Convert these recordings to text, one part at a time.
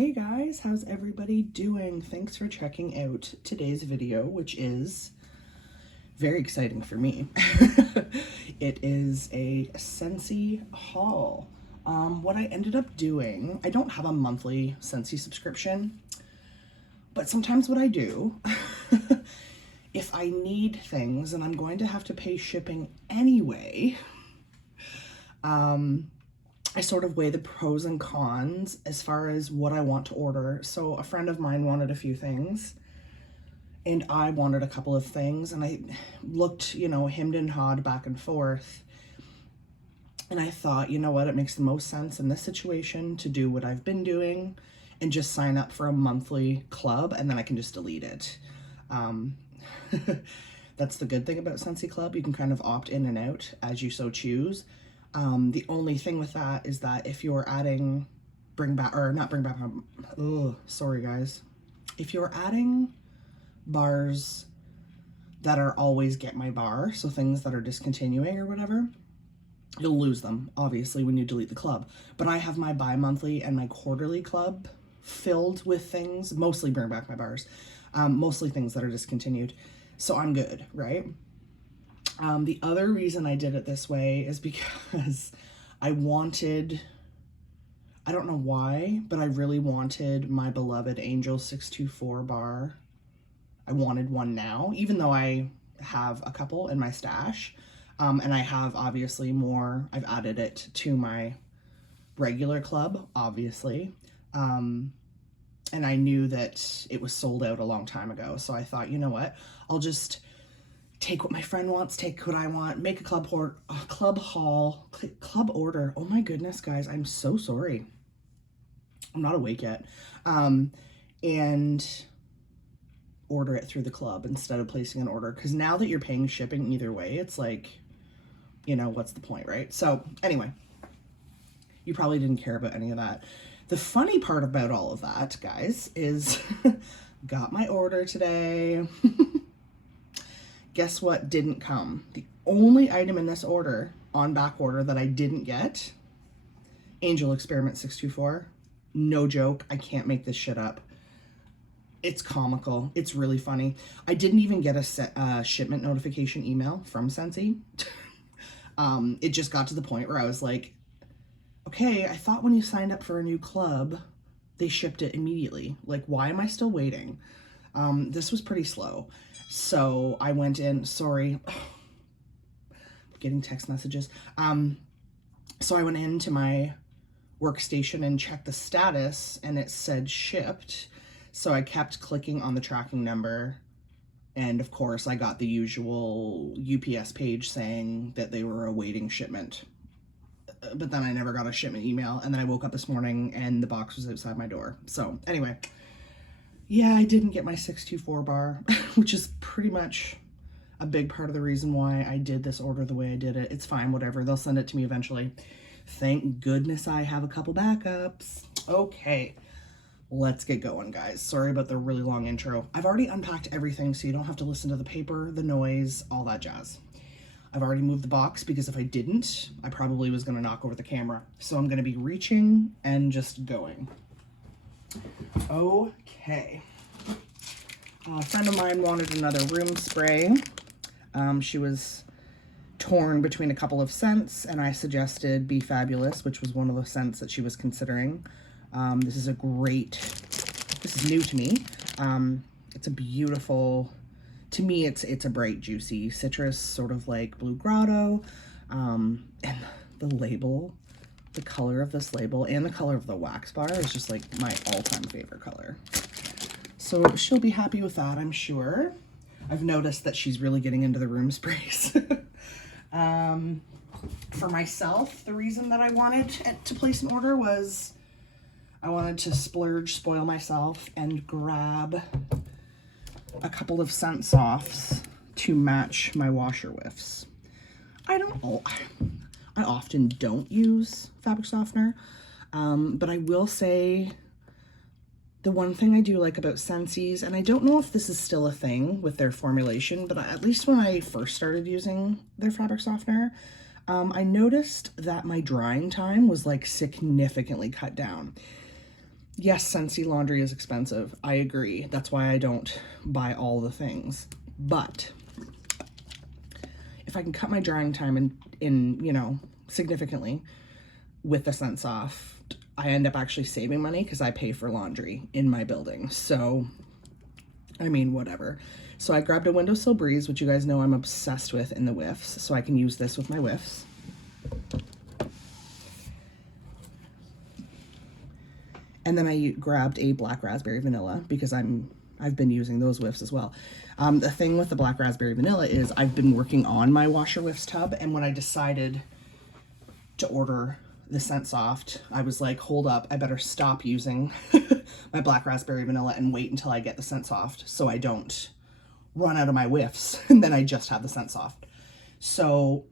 Hey guys, how's everybody doing? Thanks for checking out today's video, which is very exciting for me. It is a Scentsy haul. What I ended up doing, I don't have a monthly Scentsy subscription, but sometimes what I do, if I need things and I'm going to have to pay shipping anyway, I sort of weigh the pros and cons as far as what I want to order. So a friend of mine wanted a few things and I wanted a couple of things, and I looked, hemmed and hawed back and forth. And I thought, you know what, it makes the most sense in this situation to do what I've been doing and just sign up for a monthly club, and then I can just delete it. That's the good thing about Scentsy Club. You can kind of opt in and out as you so choose. The only thing with that is that if you're adding sorry guys. If you're adding bars that are always get my bar, so things that are discontinuing or whatever, you'll lose them, obviously, when you delete the club. But I have my bi-monthly and my quarterly club filled with things, mostly bring back my bars, mostly things that are discontinued. So I'm good, right? The other reason I did it this way is because I wanted, I don't know why, but I really wanted my beloved Angel 624 bar. I wanted one now, even though I have a couple in my stash. And I have obviously more. I've added it to my regular club, obviously. And I knew that it was sold out a long time ago. So I thought, you know what, I'll just take what my friend wants, take what I want, make a club haul, club order. Oh my goodness, guys, I'm so sorry. I'm not awake yet. And order it through the club instead of placing an order. Because now that you're paying shipping either way, it's like, what's the point, right? So anyway, you probably didn't care about any of that. The funny part about all of that, guys, is got my order today. Guess what didn't come? The only item in this order, on back order, that I didn't get, Angel Experiment 624. No joke, I can't make this shit up. It's comical. It's really funny. I didn't even get a shipment notification email from Scentsy. It just got to the point where I was like, okay, I thought when you signed up for a new club, they shipped it immediately. Like, why am I still waiting? This was pretty slow. So I went in, sorry, getting text messages. So I went into my workstation and checked the status, and it said shipped. So I kept clicking on the tracking number. And of course I got the usual UPS page saying that they were awaiting shipment. But then I never got a shipment email. And then I woke up this morning and the box was outside my door. So anyway, yeah, I didn't get my 624 bar, which is pretty much a big part of the reason why I did this order the way I did it. It's fine, whatever. They'll send it to me eventually. Thank goodness I have a couple backups. Okay, let's get going, guys. Sorry about the really long intro. I've already unpacked everything, so you don't have to listen to the paper, the noise, all that jazz. I've already moved the box because if I didn't, I probably was going to knock over the camera. So I'm going to be reaching and just going. Okay. A friend of mine wanted another room spray. She was torn between a couple of scents, and I suggested Be Fabulous, which was one of the scents that she was considering. This is new to me. It's a beautiful, to me, it's a bright, juicy citrus, sort of like Blue Grotto. And the label, the color of this label and the color of the wax bar is just like my all-time favorite color. So she'll be happy with that, I'm sure. I've noticed that she's really getting into the room sprays. For myself, the reason that I wanted to place an order was I wanted to spoil myself and grab a couple of scent softs to match my washer whiffs. I often don't use fabric softener, but I will say the one thing I do like about Scentsy's, and I don't know if this is still a thing with their formulation, but at least when I first started using their fabric softener, I noticed that my drying time was like significantly cut down. Yes, Scentsy laundry is expensive. I agree. That's why I don't buy all the things. But if I can cut my drying time in you know, significantly with the Scent Soft, I end up actually saving money because I pay for laundry in my building. So, I mean, whatever. So I grabbed a Windowsill Breeze, which you guys know I'm obsessed with in the whiffs. So I can use this with my whiffs. And then I grabbed a Black Raspberry Vanilla because I've been using those whiffs as well. The thing with the Black Raspberry Vanilla is I've been working on my Washer Whiffs tub, and when I decided to order the Scent Soft, I was like, hold up, I better stop using my Black Raspberry Vanilla and wait until I get the Scent Soft so I don't run out of my whiffs and then I just have the Scent Soft. So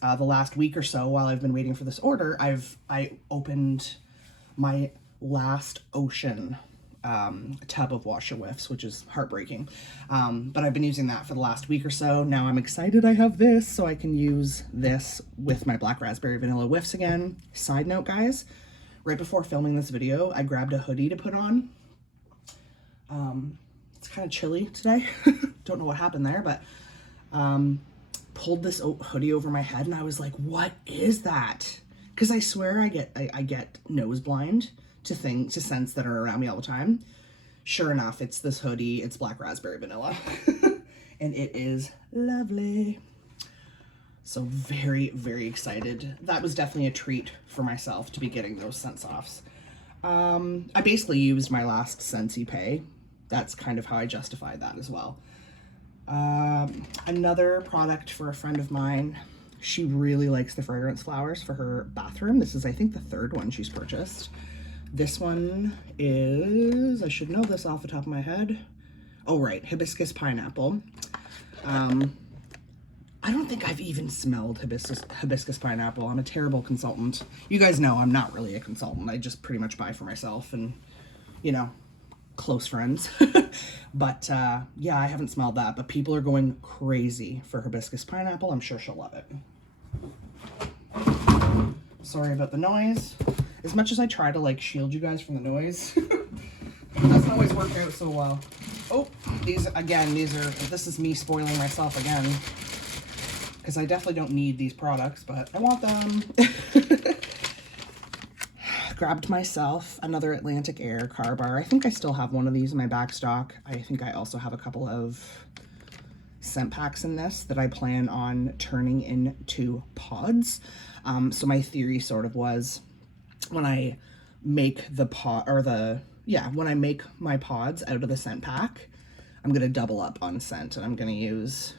the last week or so while I've been waiting for this order, I opened my last Ocean tub of Washer Whiffs, which is heartbreaking. But I've been using that for the last week or so. Now I'm excited I have this, so I can use this with my Black Raspberry Vanilla whiffs again. Side note, guys, right before filming this video, I grabbed a hoodie to put on. It's kind of chilly today. Don't know what happened there, but pulled this hoodie over my head and I was like, what is that? Because I swear I get nose blind to scents that are around me all the time. Sure enough, it's this hoodie. It's Black Raspberry Vanilla. And it is lovely. So very, very excited. That was definitely a treat for myself to be getting those Scent Softs. I basically used my last Scentsy pay. That's kind of how I justified that as well. Another product for a friend of mine. She really likes the fragrance flowers for her bathroom. This is, I think, the third one she's purchased. This one is, I should know this off the top of my head. Oh, right, hibiscus pineapple. I don't think I've even smelled hibiscus pineapple. I'm a terrible consultant. You guys know I'm not really a consultant. I just pretty much buy for myself and, you know, close friends. But yeah, I haven't smelled that, but people are going crazy for hibiscus pineapple. I'm sure she'll love it. Sorry about the noise. As much as I try to like shield you guys from the noise, it doesn't always work out so well. Oh, this is me spoiling myself again, because I definitely don't need these products, but I want them. Grabbed myself another Atlantic Air car bar. I think I still have one of these in my back stock. I think I also have a couple of scent packs in this that I plan on turning into pods. So my theory sort of was, when I make when I make my pods out of the scent pack, I'm gonna double up on scent and I'm gonna use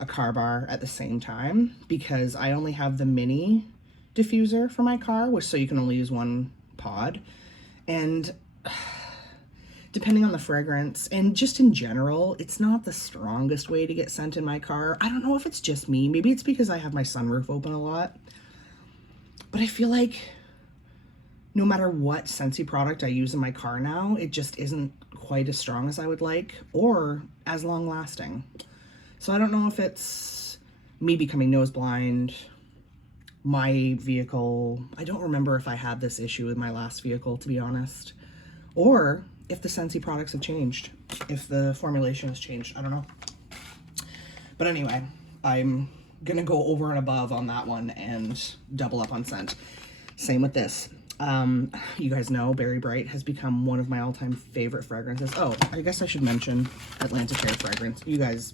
a car bar at the same time, because I only have the mini diffuser for my car, so you can only use one pod. And depending on the fragrance and just in general, it's not the strongest way to get scent in my car. I don't know if it's just me. Maybe it's because I have my sunroof open a lot. But I feel like no matter what Scentsy product I use in my car now, it just isn't quite as strong as I would like or as long lasting. So I don't know if it's me becoming nose blind, my vehicle. I don't remember if I had this issue with my last vehicle, to be honest, or if the Scentsy products have changed, if the formulation has changed. I don't know. But anyway, I'm gonna go over and above on that one and double up on scent. Same with this. You guys know Berry Bright has become one of my all-time favorite fragrances. Oh, I guess I should mention Atlantic Air fragrance. You guys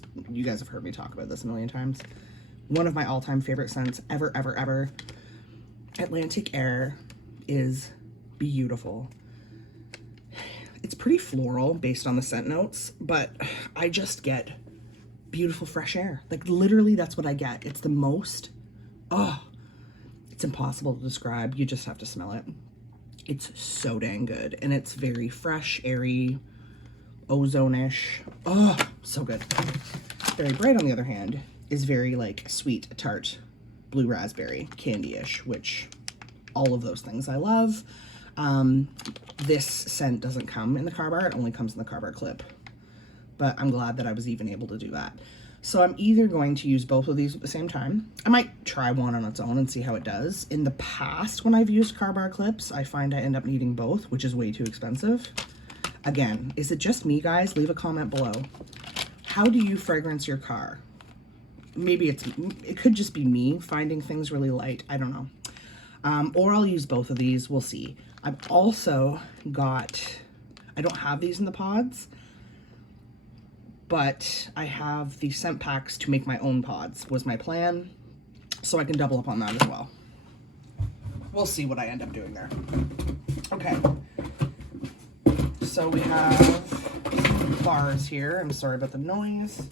have heard me talk about this a million times. One of my all-time favorite scents ever, ever, ever. Atlantic Air is beautiful. It's pretty floral based on the scent notes, but I just get beautiful fresh air. Like literally that's what I get. It's the most, it's impossible to describe. You just have to smell it. It's so dang good. And it's very fresh, airy, ozone-ish. Oh, so good. Berry Bright, on the other hand, is very like sweet, tart, blue raspberry, candy-ish, which all of those things I love. This scent doesn't come in the car bar. It only comes in the car bar clip. But I'm glad that I was even able to do that. So I'm either going to use both of these at the same time. I might try one on its own and see how it does. In the past, when I've used car bar clips, I find I end up needing both, which is way too expensive. Again, is it just me, guys? Leave a comment below. How do you fragrance your car? Maybe it could just be me finding things really light. I don't know. Or I'll use both of these. We'll see. I've also got, I don't have these in the pods, but I have the scent packs to make my own pods was my plan. So I can double up on that as well. We'll see what I end up doing there. Okay. So we have bars here. I'm sorry about the noise.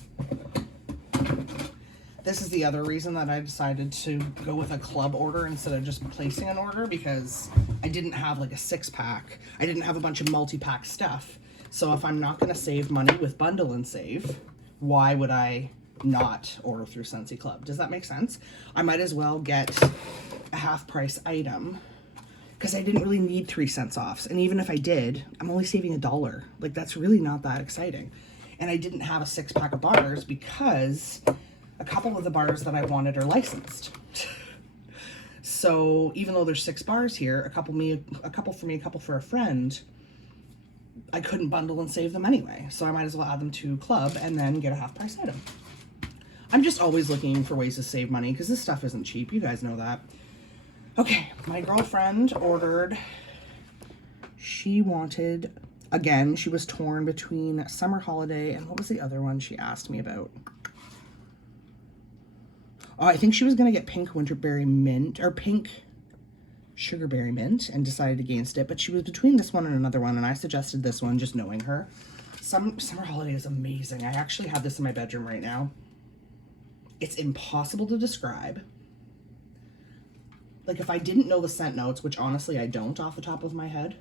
This is the other reason that I decided to go with a club order instead of just placing an order, because I didn't have like a 6-pack. I didn't have a bunch of multi-pack stuff. So if I'm not going to save money with Bundle and Save, why would I not order through Scentsy Club? Does that make sense? I might as well get a half-price item because I didn't really need 3 cents off. And even if I did, I'm only saving $1. Like, that's really not that exciting. And I didn't have a 6-pack of bars because a couple of the bars that I wanted are licensed. So even though there's 6 bars here, a couple for me, a couple for a friend, I couldn't bundle and save them anyway. So I might as well add them to club and then get a half-price item. I'm just always looking for ways to save money because this stuff isn't cheap. You guys know that. Okay, my girlfriend ordered, she wanted, again, she was torn between Summer Holiday and what was the other one she asked me about? Oh, I think she was going to get Pink Winterberry Mint, or Pink Sugarberry Mint, and decided against it, but she was between this one and another one, and I suggested this one, just knowing her. Summer Holiday is amazing. I actually have this in my bedroom right now. It's impossible to describe. Like, if I didn't know the scent notes, which honestly I don't off the top of my head,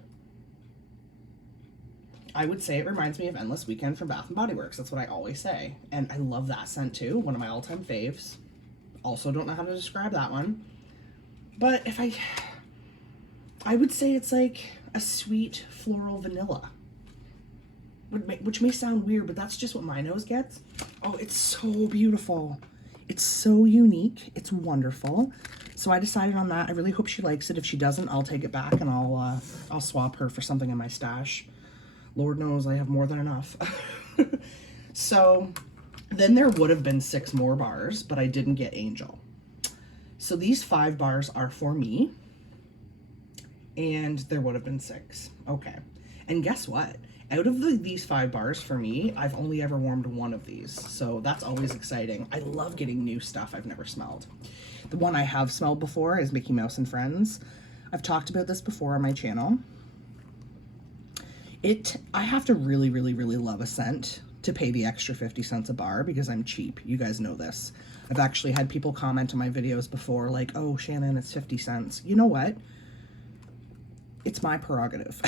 I would say it reminds me of Endless Weekend from Bath & Body Works. That's what I always say. And I love that scent too. One of my all-time faves. Also don't know how to describe that one. But if I would say it's like a sweet floral vanilla. Which may sound weird, but that's just what my nose gets. Oh, it's so beautiful. It's so unique. It's wonderful. So I decided on that. I really hope she likes it. If she doesn't, I'll take it back and I'll swap her for something in my stash. Lord knows I have more than enough. So then there would have been 6 more bars, but I didn't get Angel. So these 5 bars are for me, and there would have been 6. Okay. And guess what? Out of these 5 bars for me, I've only ever warmed 1 of these. So that's always exciting. I love getting new stuff I've never smelled. The one I have smelled before is Mickey Mouse and Friends. I've talked about this before on my channel. I have to really, really, really love a scent to pay the extra 50 cents a bar because I'm cheap. You guys know this. I've actually had people comment on my videos before like, oh, Shannon, it's 50 cents. You know what? It's my prerogative.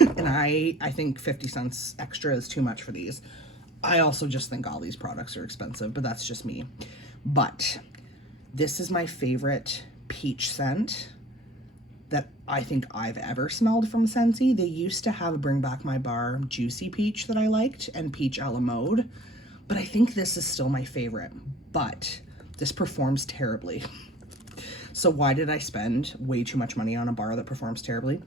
And I think 50 cents extra is too much for these. I also just think all these products are expensive, but that's just me. But this is my favorite peach scent that I think I've ever smelled from Scentsy. They used to have a Bring Back My Bar Juicy Peach that I liked and Peach a la Mode, but I think this is still my favorite, but this performs terribly. So why did I spend way too much money on a bar that performs terribly?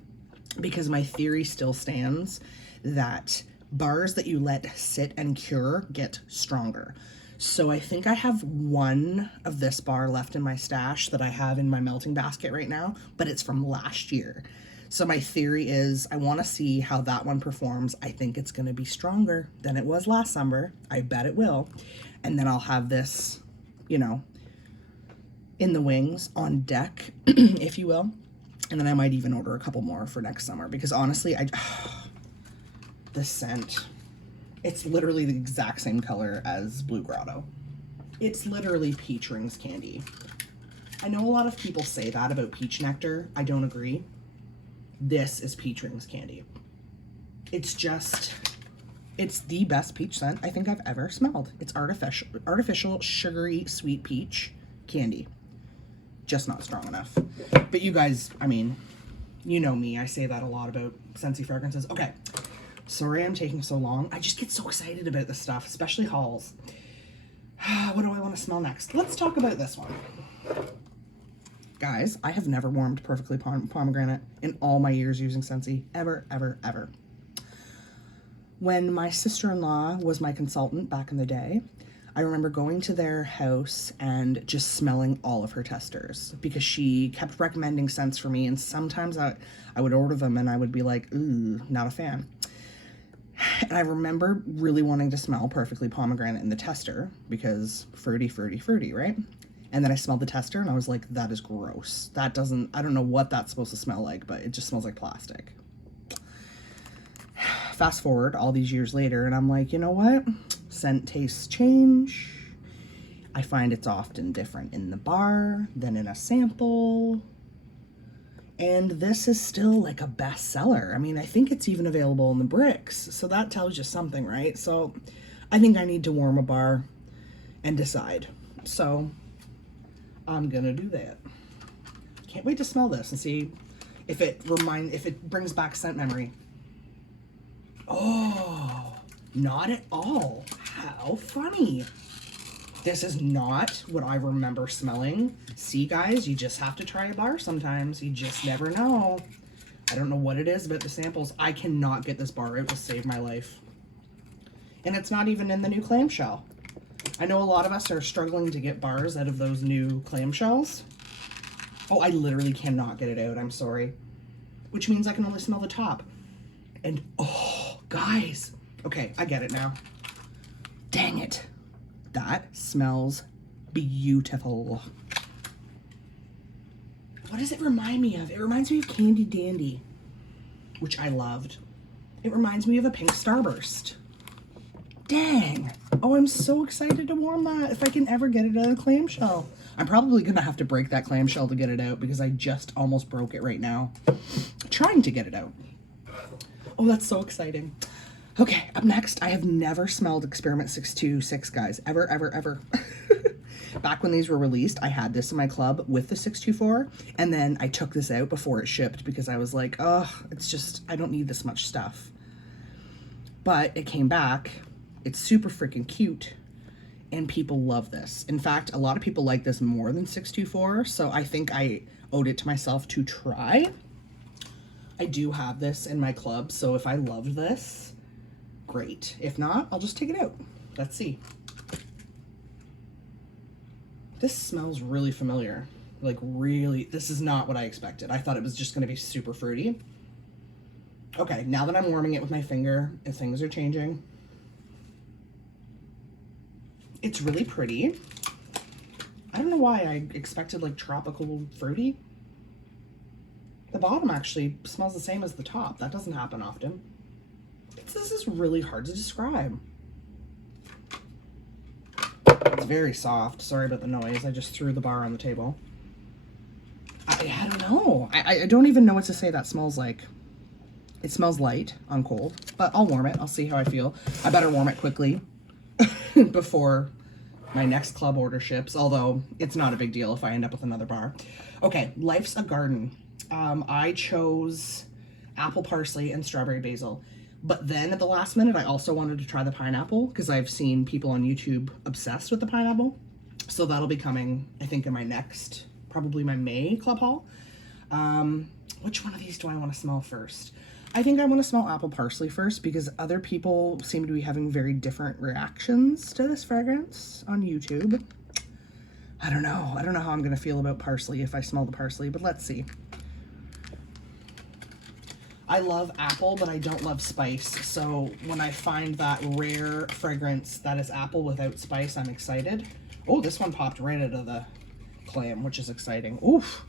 Because my theory still stands that bars that you let sit and cure get stronger. So I think I have 1 of this bar left in my stash that I have in my melting basket right now, but it's from last year. So my theory is I want to see how that one performs. I think it's going to be stronger than it was last summer. I bet it will. And then I'll have this, you know, in the wings, on deck, if you will. And then I might even order a couple more for next summer because honestly, this scent, it's literally the exact same color as Blue Grotto. It's literally peach rings candy. I know a lot of people say that about peach nectar. I don't agree. This is peach rings candy. It's the best peach scent I think I've ever smelled. It's artificial, sugary, sweet peach candy. Just not strong enough. But you guys, I mean, you know me. I say that a lot about Scentsy fragrances. Okay. Sorry I'm taking so long. I just get so excited about this stuff, especially hauls. What do I want to smell next? Let's talk about this one. Guys, I have never warmed Perfectly Pomegranate in all my years using Scentsy. Ever, ever, ever. When my sister-in-law was my consultant back in the day, I remember going to their house and just smelling all of her testers because she kept recommending scents for me, and sometimes I would order them and I would be like, ooh, not a fan. And I remember really wanting to smell Perfectly Pomegranate in the tester because fruity, fruity, fruity, right? And then I smelled the tester and I was like, that is gross. That doesn't, I don't know what that's supposed to smell like, but it just smells like plastic. Fast forward all these years later and I'm like, you know what? Scent tastes change. I find it's often different in the bar than in a sample. And this is still like a bestseller. I mean, I think it's even available in the bricks. So that tells you something, right? So I think I need to warm a bar and decide. So I'm gonna do that. Can't wait to smell this and see if it brings back scent memory. Oh, not at all. How funny. This is not what I remember smelling. See, guys, you just have to try a bar sometimes. You just never know. I don't know what it is about the samples. I cannot get this bar out to save my life. And it's not even in the new clamshell. I know a lot of us are struggling to get bars out of those new clamshells. Oh, I literally cannot get it out. I'm sorry. Which means I can only smell the top. And, oh, guys. Okay, I get it now. Dang it. That smells beautiful. What does it remind me of? It reminds me of Candy Dandy, which I loved. It reminds me of a pink Starburst. Dang. Oh, I'm so excited to warm that if I can ever get it out of the clamshell. I'm probably going to have to break that clamshell to get it out because I just almost broke it right now. Trying to get it out. Oh, that's so exciting. Okay, up next, I have never smelled Experiment 626, guys. Ever, ever, ever. Back when these were released, I had this in my club with the 624, and then I took this out before it shipped because I was like, oh, it's just, I don't need this much stuff. But it came back. It's super freaking cute, and people love this. In fact, a lot of people like this more than 624, so I think I owed it to myself to try. I do have this in my club, so if I loved this, great. If not, I'll just take it out. Let's see. This smells really familiar. Like really, this is not what I expected. I thought it was just gonna be super fruity. Okay, now that I'm warming it with my finger and things are changing, it's really pretty. I don't know why I expected like tropical fruity. The bottom actually smells the same as the top. That doesn't happen often. This is really hard to describe. It's very soft. Sorry about the noise. I just threw the bar on the table. I don't know. I don't even know what to say that smells like. It smells light on cold, but I'll warm it. I'll see how I feel. I better warm it quickly before my next club order ships, although it's not a big deal if I end up with another bar. Okay, Life's a Garden. I chose apple parsley and strawberry basil. But then at the last minute, I also wanted to try the pineapple because I've seen people on YouTube obsessed with the pineapple. So that'll be coming, I think, in my next, probably my May club haul. Which one of these do I want to smell first? I think I want to smell apple parsley first because other people seem to be having very different reactions to this fragrance on YouTube. I don't know. I don't know how I'm going to feel about parsley if I smell the parsley, but let's see. I love apple, but I don't love spice. So when I find that rare fragrance that is apple without spice, I'm excited. Oh, this one popped right out of the clam, which is exciting. Oof.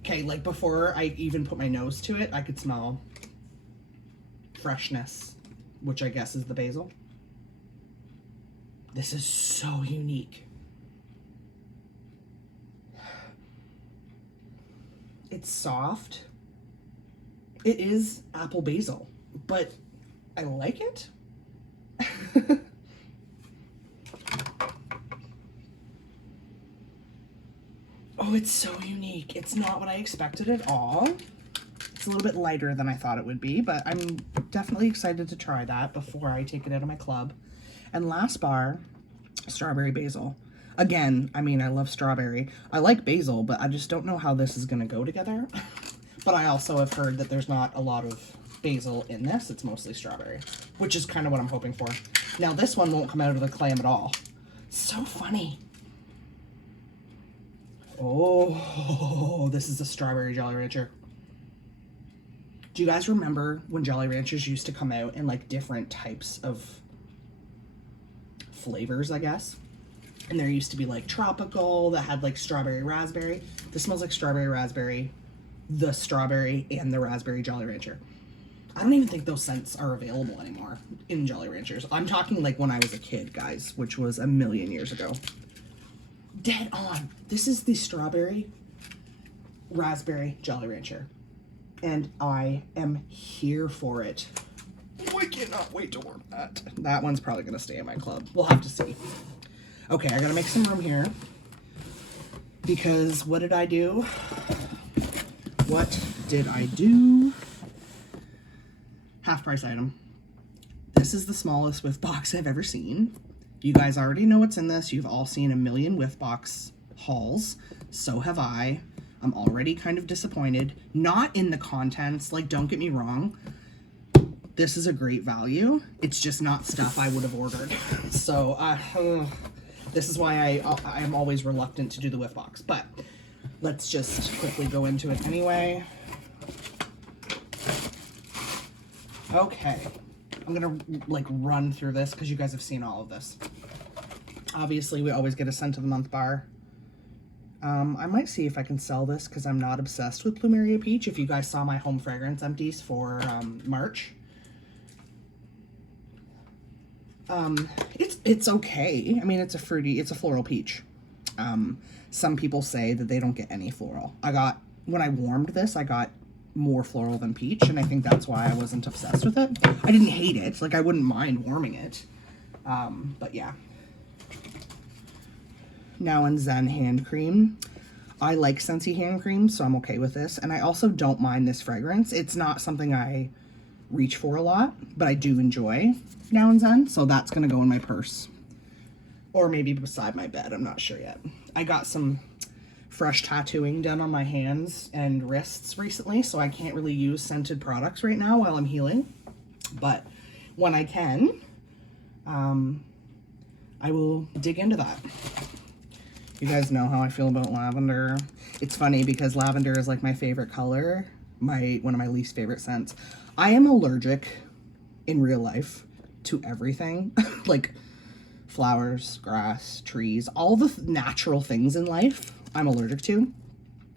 Okay, like before I even put my nose to it, I could smell freshness, which I guess is the basil. This is so unique. It's soft. It is apple basil, but I like it. Oh, it's so unique. It's not what I expected at all. It's a little bit lighter than I thought it would be, but I'm definitely excited to try that before I take it out of my club. And last bar, Strawberry basil. Again, I mean, I love strawberry. I like basil, but I just don't know how this is going to go together. But I also have heard that there's not a lot of basil in this. It's mostly strawberry, which is kind of what I'm hoping for. Now, this one won't come out of the clam at all. So funny. Oh, this is a strawberry Jolly Rancher. Do you guys remember when Jolly Ranchers used to come out in like different types of flavors, I guess? And there used to be like tropical that had like strawberry raspberry. This smells like strawberry raspberry, the strawberry and the raspberry Jolly Rancher. I don't even think those scents are available anymore in Jolly Ranchers. I'm talking like when I was a kid, guys, which was a million years ago. Dead on. This is the strawberry raspberry Jolly Rancher. And I am here for it. Oh, I cannot wait to warm that. That one's probably going to stay in my club. We'll have to see. Okay, I got to make some room here. Because what did I do? What did I do? Half price item. This is the smallest Whiff box I've ever seen. You guys already know what's in this. You've all seen a million Whiff box hauls. So have I. I'm already kind of disappointed. Not in the contents, like, don't get me wrong. This is a great value. It's just not stuff I would have ordered. So, this is why I am always reluctant to do the Whiff box. But let's just quickly go into it anyway. Okay. I'm gonna, like, run through this because you guys have seen all of this. Obviously, we always get a scent of the month bar. I might see if I can sell this because I'm not obsessed with Plumeria Peach. If you guys saw my home fragrance empties for March. It's okay. I mean, it's a floral peach. Some people say that they don't get any floral. When I warmed this, I got more floral than peach, and I think that's why I wasn't obsessed with it. I didn't hate it. Like, I wouldn't mind warming it. But yeah. Now in Zen hand cream. I like Scentsy hand cream, so I'm okay with this. And I also don't mind this fragrance. It's not something I reach for a lot, but I do enjoy Now in Zen. So that's going to go in my purse. Or maybe beside my bed. I'm not sure yet. I got some fresh tattooing done on my hands and wrists recently, so I can't really use scented products right now while I'm healing. But when I can, I will dig into that. You guys know how I feel about lavender. It's funny because lavender is like my favorite color, one of my least favorite scents. I am allergic in real life to everything, like flowers, grass, trees, all the natural things in life I'm allergic to.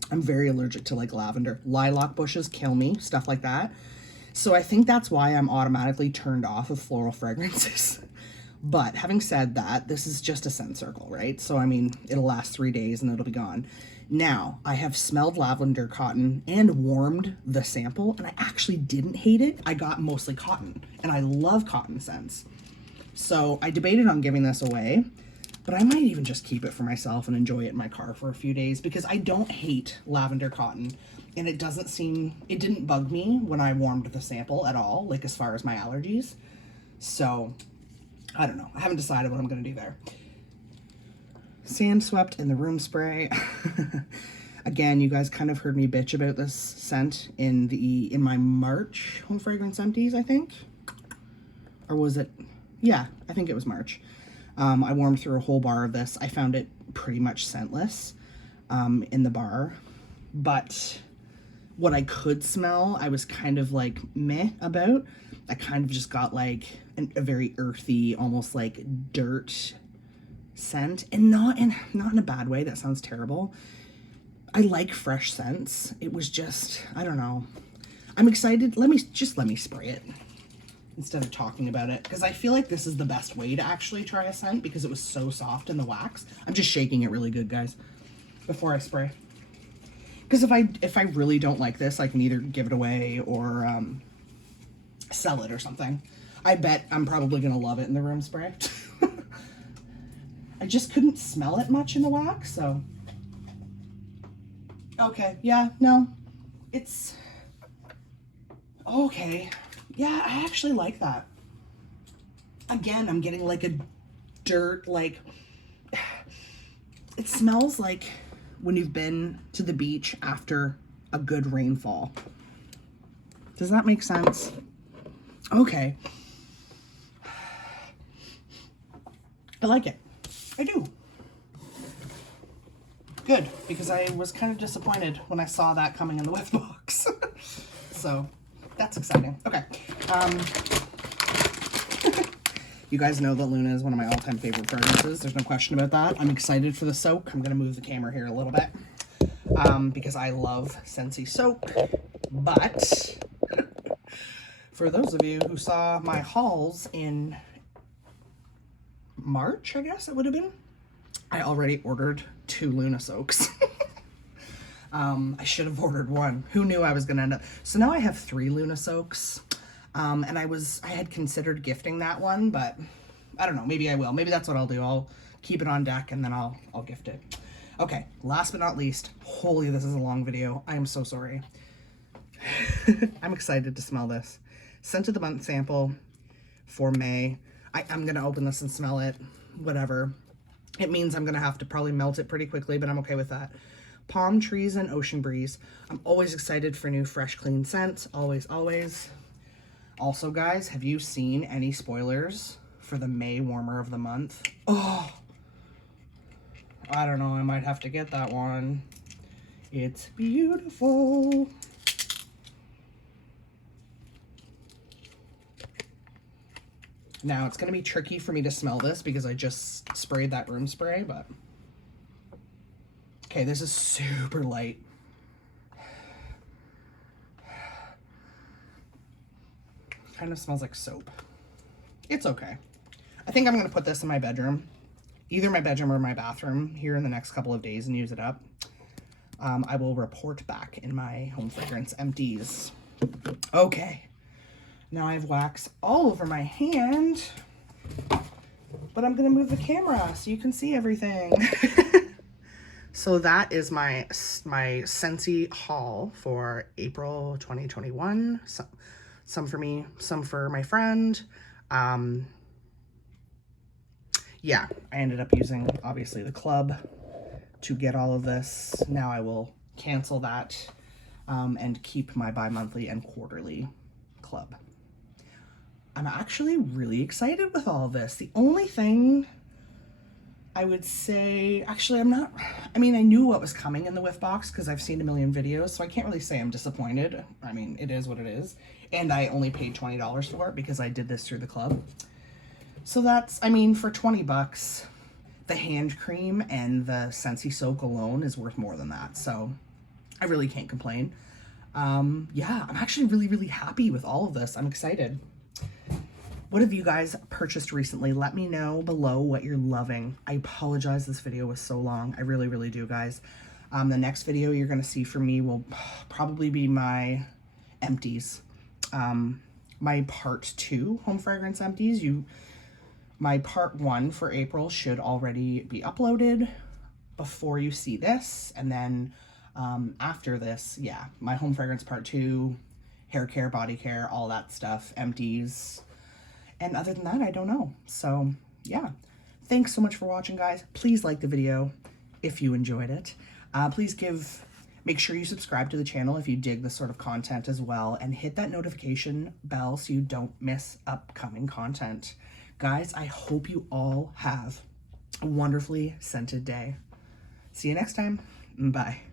I'm very allergic to like lavender. Lilac bushes kill me, stuff like that. So I think that's why I'm automatically turned off of floral fragrances. But having said that, this is just a scent circle, right? So, I mean, it'll last 3 days and it'll be gone. Now, I have smelled lavender cotton and warmed the sample, and I actually didn't hate it. I got mostly cotton, and I love cotton scents. So I debated on giving this away, but I might even just keep it for myself and enjoy it in my car for a few days because I don't hate lavender cotton, and it didn't bug me when I warmed the sample at all, like as far as my allergies. So I don't know. I haven't decided what I'm going to do there. Sand Swept in the Room Spray. Again, you guys kind of heard me bitch about this scent in my March home fragrance empties, I think. Or was it? Yeah, I think it was March. I warmed through a whole bar of this. I found it pretty much scentless in the bar. But what I could smell, I was kind of like meh about. I kind of just got like a very earthy, almost like dirt scent, and not in a bad way. That sounds terrible. I like fresh scents. It was just, I don't know. I'm excited. Let me spray it instead of talking about it, because I feel like this is the best way to actually try a scent because it was so soft in the wax. I'm just shaking it really good, guys, before I spray. Because if I really don't like this, I can either give it away or sell it or something. I bet I'm probably gonna love it in the room spray. I just couldn't smell it much in the wax, so. Okay, yeah, no, it's okay. Yeah, I actually like that. Again, I'm getting like a dirt, like, it smells like when you've been to the beach after a good rainfall. Does that make sense? Okay. I like it. I do. Good, because I was kind of disappointed when I saw that coming in the Whiff box. So that's exciting. Okay. You guys know that Luna is one of my all-time favorite fragrances. There's no question about that. I'm excited for the soak. I'm going to move the camera here a little bit because I love Scentsy soak. But for those of you who saw my hauls in March, I guess it would have been, I already ordered 2 Luna soaks. I should have ordered 1. Who knew I was going to end up? So now I have 3 Luna soaks. And I had considered gifting that one, but I don't know. Maybe I will. Maybe that's what I'll do. I'll keep it on deck and then I'll gift it. Okay. Last but not least, holy, this is a long video. I am so sorry. I'm excited to smell this. Scent of the month sample for May. I'm going to open this and smell it. Whatever. It means I'm going to have to probably melt it pretty quickly, but I'm okay with that. Palm trees and ocean breeze. I'm always excited for new, fresh, clean scents. Always, always. Also, guys, have you seen any spoilers for the May warmer of the month? Oh, I don't know. I might have to get that one. It's beautiful. Now, it's going to be tricky for me to smell this because I just sprayed that room spray, but... Okay, this is super light. Kind of smells like soap. It's okay. I think I'm going to put this in my bedroom. Either my bedroom or my bathroom here in the next couple of days and use it up. I will report back in my home fragrance empties. Okay. Now I have wax all over my hand. But I'm going to move the camera so you can see everything. So that is my Scentsy haul for April 2021. Some for me, some for my friend. Yeah, I ended up using, obviously, the club to get all of this. Now I will cancel that and keep my bi-monthly and quarterly club. I'm actually really excited with all of this. The only thing I would say, actually, I'm not, I mean, I knew what was coming in the Whiff box because I've seen a million videos, so I can't really say I'm disappointed. I mean, it is what it is. And I only paid $20 for it because I did this through the club. So that's, I mean, for 20 bucks, the hand cream and the Scentsy soak alone is worth more than that. So I really can't complain. Yeah, I'm actually really, really happy with all of this. I'm excited. What have you guys purchased recently? Let me know below what you're loving. I apologize this video was so long. I really, really do, guys. The next video you're going to see from me will probably be my empties. My part 2 home fragrance empties. My part 1 for April should already be uploaded before you see this. And then after this, yeah, my home fragrance part 2, hair care, body care, all that stuff, empties. And other than that, I don't know. So yeah, thanks so much for watching, guys. Please like the video if you enjoyed it. Make sure you subscribe to the channel if you dig this sort of content as well, and hit that notification bell so you don't miss upcoming content. Guys, I hope you all have a wonderfully scented day. See you next time. Bye.